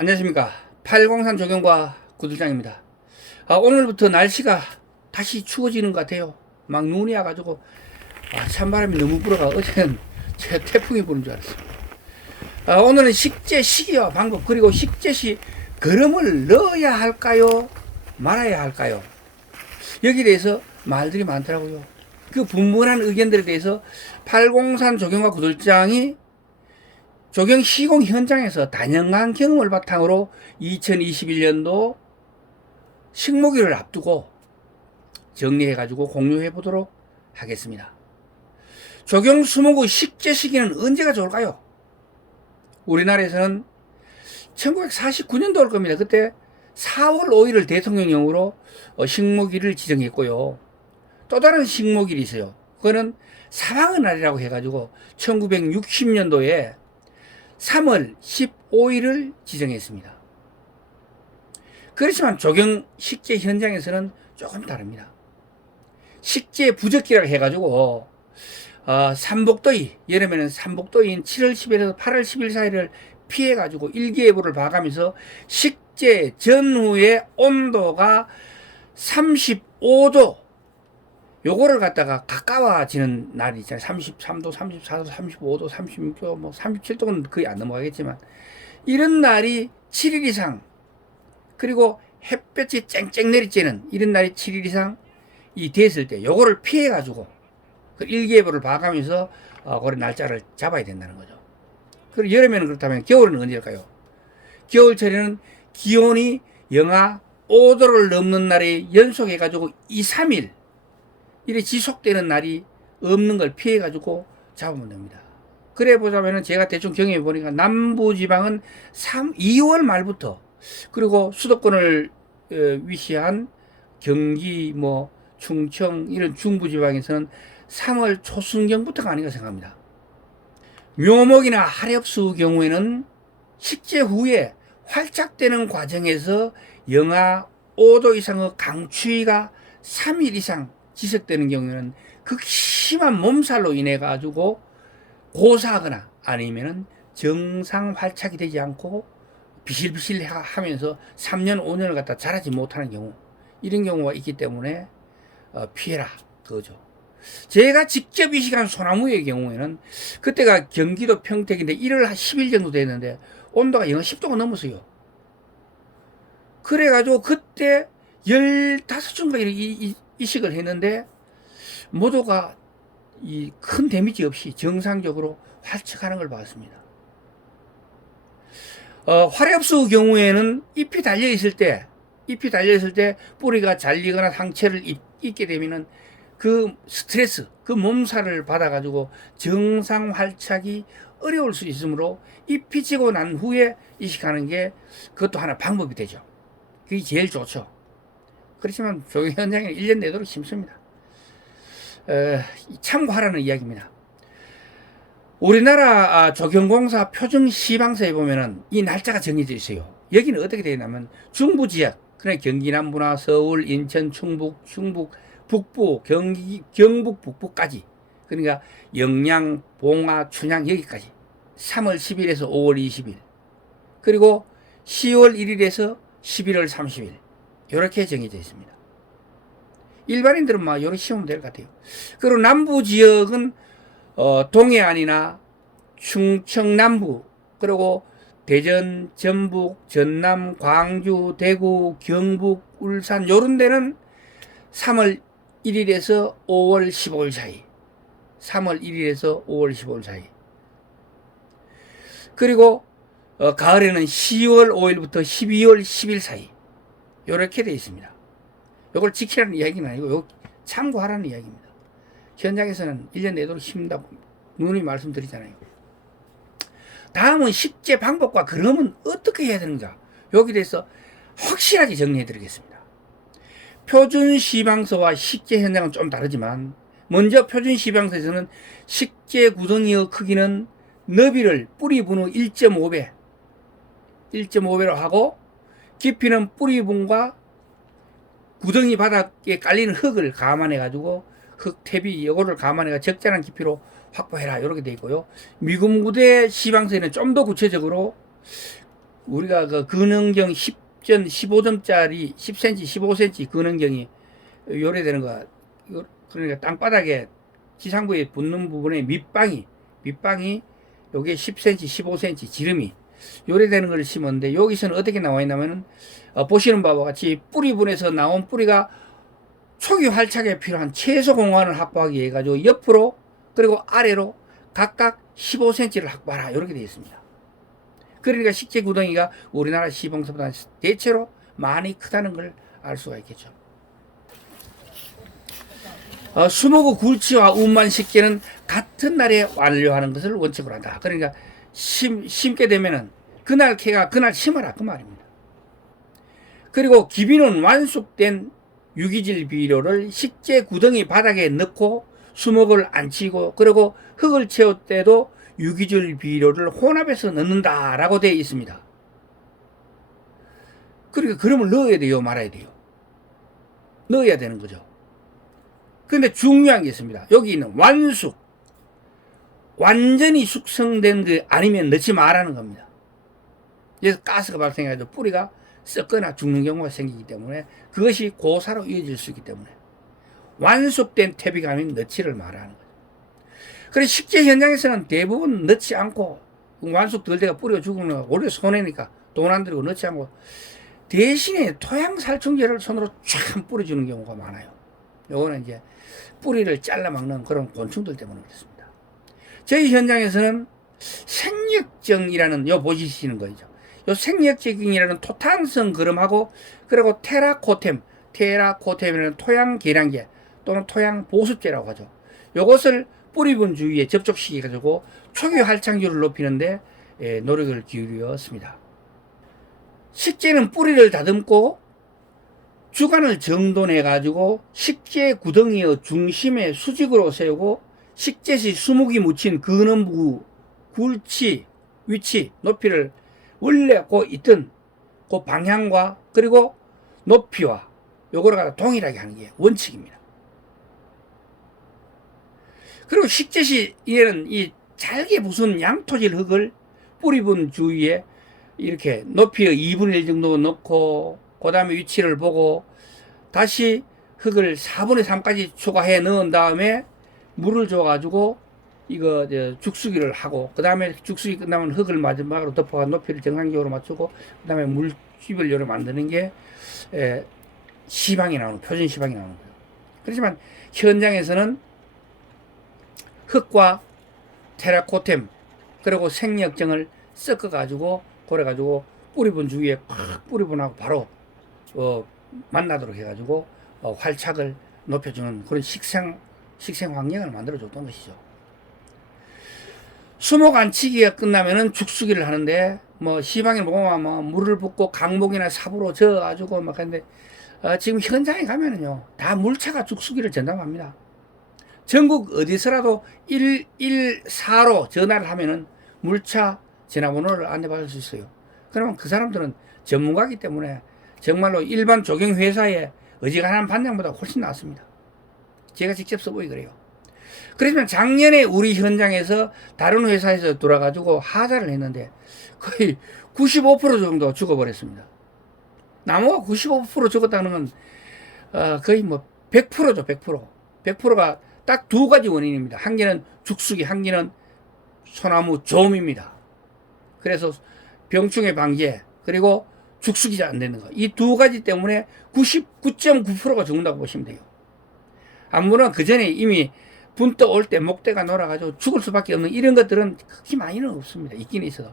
안녕하십니까. 803 조경과 구들장입니다. 오늘부터 날씨가 다시 추워지는 것 같아요. 막 눈이 와가지고 찬바람이 너무 불어가 어제는 제 태풍이 부는 줄 알았어요. 오늘은 식재 시기와 방법, 그리고 식재 시 거름을 넣어야 할까요 말아야 할까요, 여기에 대해서 말들이 많더라고요. 그 분분한 의견들에 대해서 803 조경과 구들장이 조경 시공 현장에서 다양한 경험을 바탕으로 2021년도 식목일을 앞두고 정리해가지고 공유해 보도록 하겠습니다. 조경 수목의 식재 시기는 언제가 좋을까요? 우리나라에서는 1949년도 올 겁니다. 그때 4월 5일을 대통령령으로 식목일을 지정했고요. 또 다른 식목일이 있어요. 그거는 사망의 날이라고 해가지고 1960년도에 3월 15일을 지정했습니다. 그렇지만 조경 식재 현장에서는 조금 다릅니다. 식재 부적기라고 해가지고 삼복더위, 여름에는 삼복더위인 7월 10일에서 8월 10일 사이를 피해가지고 일기예보를 봐가면서 식재 전후의 온도가 35도 요거를 갖다가 가까워지는 날이 있잖아요. 33도, 34도, 35도, 36도, 뭐 37도는 거의 안 넘어가겠지만 이런 날이 7일 이상, 그리고 햇볕이 쨍쨍 내리쬐는 이런 날이 7일 이상 이 됐을 때 요거를 피해 가지고 그 일기예보를 봐가면서 그런 날짜를 잡아야 된다는 거죠. 그리고 여름에는 그렇다면 겨울에는 언제일까요? 겨울철에는 기온이 영하 5도를 넘는 날이 연속해 가지고 2, 3일 이래 지속되는 날이 없는 걸 피해 가지고 잡으면 됩니다. 그래 보자면은 제가 대충 경험해 보니까 남부지방은 2월 말부터, 그리고 수도권을 위시한 경기, 뭐 충청 이런 중부지방에서는 3월 초순경부터가 아닌가 생각합니다. 묘목이나 하렵수 경우에는 식재 후에 활착되는 과정에서 영하 5도 이상의 강추위가 3일 이상 지속되는 경우에는 극심한 몸살로 인해 가지고 고사하거나 아니면은 정상 활착이 되지 않고 비실비실 하면서 3년 5년을 갖다 자라지 못하는 경우, 이런 경우가 있기 때문에 피해라 그거죠. 제가 직접 이식한 소나무의 경우에는 그때가 경기도 평택인데 1월 10일 정도 됐는데 온도가 영하 10도가 넘었어요. 그래가지고 그때 15층가 이식을 했는데 모두가 이 큰 데미지 없이 정상적으로 활착하는 걸 봤습니다. 화렵수 경우에는 잎이 달려있을 때 뿌리가 잘리거나 상처를 입게 되면은 그 스트레스, 그 몸살을 받아가지고 정상 활착이 어려울 수 있으므로 잎이 지고 난 후에 이식하는 게 그것도 하나 방법이 되죠. 그게 제일 좋죠. 그렇지만 조경 현장에는 1년 내도록 힘듭니다. 참고하라는 이야기입니다. 우리나라 조경공사 표준시방서에 보면은 이 날짜가 정해져 있어요. 여기는 어떻게 되어 있냐면 중부 지역, 그러니까 경기 남부나 서울, 인천, 충북 북부, 경북 북부까지, 그러니까 영양, 봉화, 춘향 여기까지 3월 10일에서 5월 20일, 그리고 10월 1일에서 11월 30일 이렇게 정해져 있습니다. 일반인들은 막 이렇게 심으면 될 것 같아요. 그리고 남부 지역은 동해안이나 충청 남부, 그리고 대전, 전북, 전남, 광주, 대구, 경북, 울산 요런 데는 3월 1일에서 5월 15일 사이, 3월 1일에서 5월 15일 사이, 그리고 가을에는 10월 5일부터 12월 10일 사이 이렇게 되어 있습니다. 이걸 지키라는 이야기는 아니고 요 참고하라는 이야기입니다. 현장에서는 1년 내도록 힘들다고 누누이 말씀드리잖아요. 다음은 식재 방법과 그러면 어떻게 해야 되는가, 여기에 대해서 확실하게 정리해 드리겠습니다. 표준시방서와 식재 현장은 좀 다르지만, 먼저 표준시방서에서는 식재 구덩이의 크기는 너비를 뿌리분의 1.5배로 하고, 깊이는 뿌리분과 구덩이 바닥에 깔리는 흙을 감안해가지고 흙 탭이 요거를 감안해가 적절한 깊이로 확보해라 이렇게 되어 있고요. 미군부대 시방서에는 좀 더 구체적으로 우리가 그 근원경 10전 15점짜리 10cm 15cm 근원경이 요래되는 거, 그러니까 땅바닥에 지상부에 붙는 부분에 밑방이 요게 10cm 15cm 지름이 요래되는 걸 심었는데, 여기서는 어떻게 나와 있냐면은 보시는 바와 같이 뿌리분에서 나온 뿌리가 초기 활착에 필요한 최소 공간을 확보하기 위해 가지고 옆으로 그리고 아래로 각각 15cm를 확보하라, 이렇게 되어 있습니다. 그러니까 식재 구덩이가 우리나라 시봉사보다 대체로 많이 크다는 걸 알 수가 있겠죠. 수목의 굴치와 운만 식재는 같은 날에 완료하는 것을 원칙으로 한다. 그러니까 심게 되면은 그날 캐가 그날 심어라, 그 말입니다. 그리고 기비는 완숙된 유기질 비료를 식재 구덩이 바닥에 넣고 수목을 안치고, 그리고 흙을 채울 때도 유기질 비료를 혼합해서 넣는다라고 되어 있습니다. 그러니까 그러면 넣어야 돼요, 말아야 돼요? 넣어야 되는 거죠. 그런데 중요한 게 있습니다. 여기 있는 완숙, 완전히 숙성된 게 아니면 넣지 말라는 겁니다. 그래서 가스가 발생해서 뿌리가 썩거나 죽는 경우가 생기기 때문에, 그것이 고사로 이어질 수 있기 때문에 완숙된 퇴비가 아니면 넣지를 말라는 거죠. 그래서 식재 현장에서는 대부분 넣지 않고, 완숙 덜 돼가 뿌려 죽으면 오히려 손해니까 돈 안 들고 넣지 않고 대신에 토양살충제를 손으로 쫙 뿌려주는 경우가 많아요. 요거는 이제 뿌리를 잘라먹는 그런 곤충들 때문에 그렇습니다. 저희 현장에서는 생력정이라는, 요 보시는 거죠. 요 생력정이라는 토탄성 그름하고, 그리고 테라코템이라는 토양 계량제 또는 토양 보습제라고 하죠. 요것을 뿌리분 주위에 접촉시켜 가지고 초기 활착률을 높이는데 노력을 기울였습니다. 식재는 뿌리를 다듬고 주간을 정돈해 가지고 식재 구덩이의 중심에 수직으로 세우고, 식재시 수목이 묻힌 근원부 굴치 위치 높이를 원래 그 있던 그 방향과 그리고 높이와 요거를 갖다 동일하게 하는 게 원칙입니다. 그리고 식재시 얘는 이 잘게 부순 양토질 흙을 뿌리분 주위에 이렇게 높이의 2분의 1 정도 넣고, 그 다음에 위치를 보고 다시 흙을 4분의 3까지 초과해 넣은 다음에 물을 줘가지고 이거 죽수기를 하고, 그 다음에 죽수기 끝나면 흙을 마지막으로 덮어가 높이를 정상적으로 맞추고, 그 다음에 물집을 요로 만드는 게 시방이 나오는, 표준 시방이 나오는 거예요. 그렇지만 현장에서는 흙과 테라코템 그리고 생력정을 섞어가지고 그래가지고 뿌리분 주위에 꽉 뿌리분하고 바로 만나도록 해가지고 활착을 높여주는 그런 식생 환경을 만들어줬던 것이죠. 수목 안치기가 끝나면은 죽수기를 하는데, 뭐 시방에 보면 뭐 물을 붓고 강목이나 삽으로 저어가지고 막 하는데, 지금 현장에 가면은요 다 물차가 죽수기를 전담합니다. 전국 어디서라도 114로 전화를 하면은 물차 전화번호를 안내받을 수 있어요. 그러면 그 사람들은 전문가이기 때문에 정말로 일반 조경회사의 어지간한 반장보다 훨씬 낫습니다. 제가 직접 써보기 그래요. 그렇지만 작년에 우리 현장에서 다른 회사에서 돌아가지고 하자를 했는데 거의 95% 정도 죽어버렸습니다. 나무가 95% 죽었다는 건 거의 뭐 100%죠. 100%. 100%가 딱 두 가지 원인입니다. 한 개는 죽수기, 한 개는 소나무 조음입니다. 그래서 병충해 방제, 그리고 죽수기가 안 되는 거. 이 두 가지 때문에 99.9%가 죽는다고 보시면 돼요. 아무나 그 전에 이미 분 떠올 때 목대가 놀아가지고 죽을 수밖에 없는 이런 것들은 그렇게 많이는 없습니다. 있긴 있어도.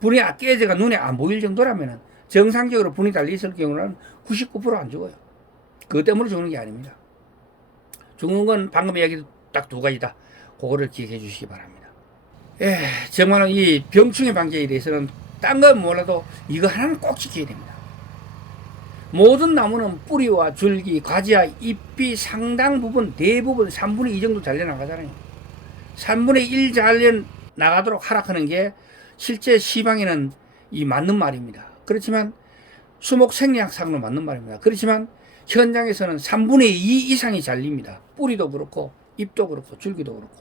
분이 깨져가 눈에 안 보일 정도라면 정상적으로 분이 달려있을 경우는 99% 안 죽어요. 그것 때문에 죽는 게 아닙니다. 죽는 건 방금 이야기도 딱 두 가지다. 그거를 기억해 주시기 바랍니다. 정말 이 병충해 방제에 대해서는 딴 건 몰라도 이거 하나는 꼭 지켜야 됩니다. 모든 나무는 뿌리와 줄기, 가지와 잎이 상당 부분, 대부분 3분의 2 정도 잘려나가잖아요. 3분의 1 잘려나가도록 하락하는 게 실제 시방에는 이 맞는 말입니다. 그렇지만 수목 생리학상으로 맞는 말입니다. 그렇지만 현장에서는 3분의 2 이상이 잘립니다. 뿌리도 그렇고 잎도 그렇고 줄기도 그렇고.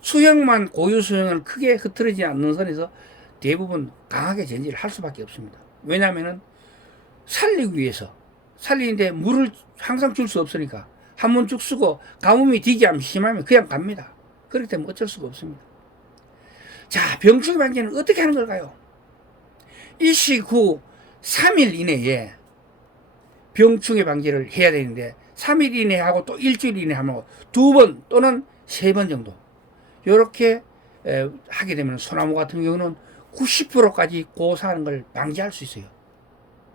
수형만 고유 수형을 크게 흐트러지지 않는 선에서 대부분 강하게 전지를 할 수밖에 없습니다. 왜냐하면은 살리기 위해서 살리는데 물을 항상 줄 수 없으니까 한 번 쭉 쓰고 가뭄이 되게 심하면 그냥 갑니다. 그렇기 때문에 어쩔 수가 없습니다. 자, 병충해 방지는 어떻게 하는 걸까요? 일시 후 3일 이내에 병충해 방지를 해야 되는데 3일 이내에 하고 또 일주일 이내에 하면 2번 또는 3번 정도 이렇게 하게 되면 소나무 같은 경우는 90%까지 고사하는 걸 방지할 수 있어요.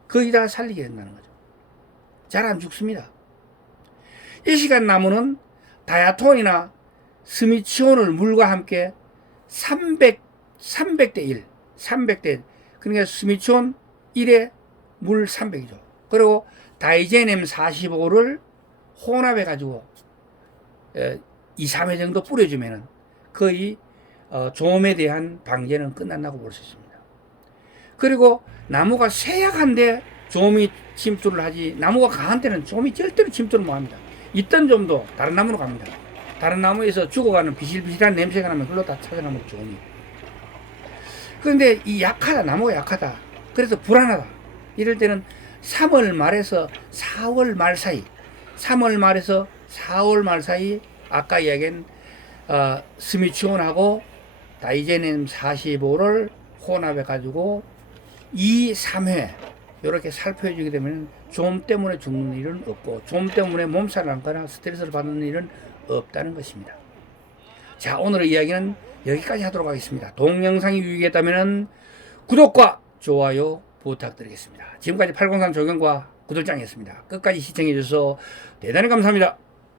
거기다가 살리게 된다는 거죠. 잘 안 죽습니다. 이 시간 나무는 다이아톤이나 스미치온을 물과 함께 300대 1, 300대, 그러니까 스미치온 1에 물 300이죠. 그리고 다이제넴 45를 혼합해 가지고 2, 3회 정도 뿌려주면은 거의 조음에 대한 방제는 끝난다고 볼 수 있습니다. 그리고 나무가 쇠약한데 조음이 침투를 하지, 나무가 강한 때는 조음이 절대로 침투를 못합니다. 있던 좀도 다른 나무로 갑니다. 다른 나무에서 죽어가는 비실비실한 냄새가 나면 그걸로 다 찾아가면 조음이. 그런데 이 약하다, 나무가 약하다, 그래서 불안하다, 이럴 때는 3월 말에서 4월 말 사이, 3월 말에서 4월 말 사이 아까 이야기한 스미치온하고 다이제넴 45를 혼합해 가지고 2, 3회 이렇게 살포해 주게 되면 좀 때문에 죽는 일은 없고 좀 때문에 몸살 남거나 스트레스를 받는 일은 없다는 것입니다. 자, 오늘의 이야기는 여기까지 하도록 하겠습니다. 동영상이 유익했다면 구독과 좋아요 부탁드리겠습니다. 지금까지 803 조경과 구들장이었습니다. 끝까지 시청해 주셔서 대단히 감사합니다.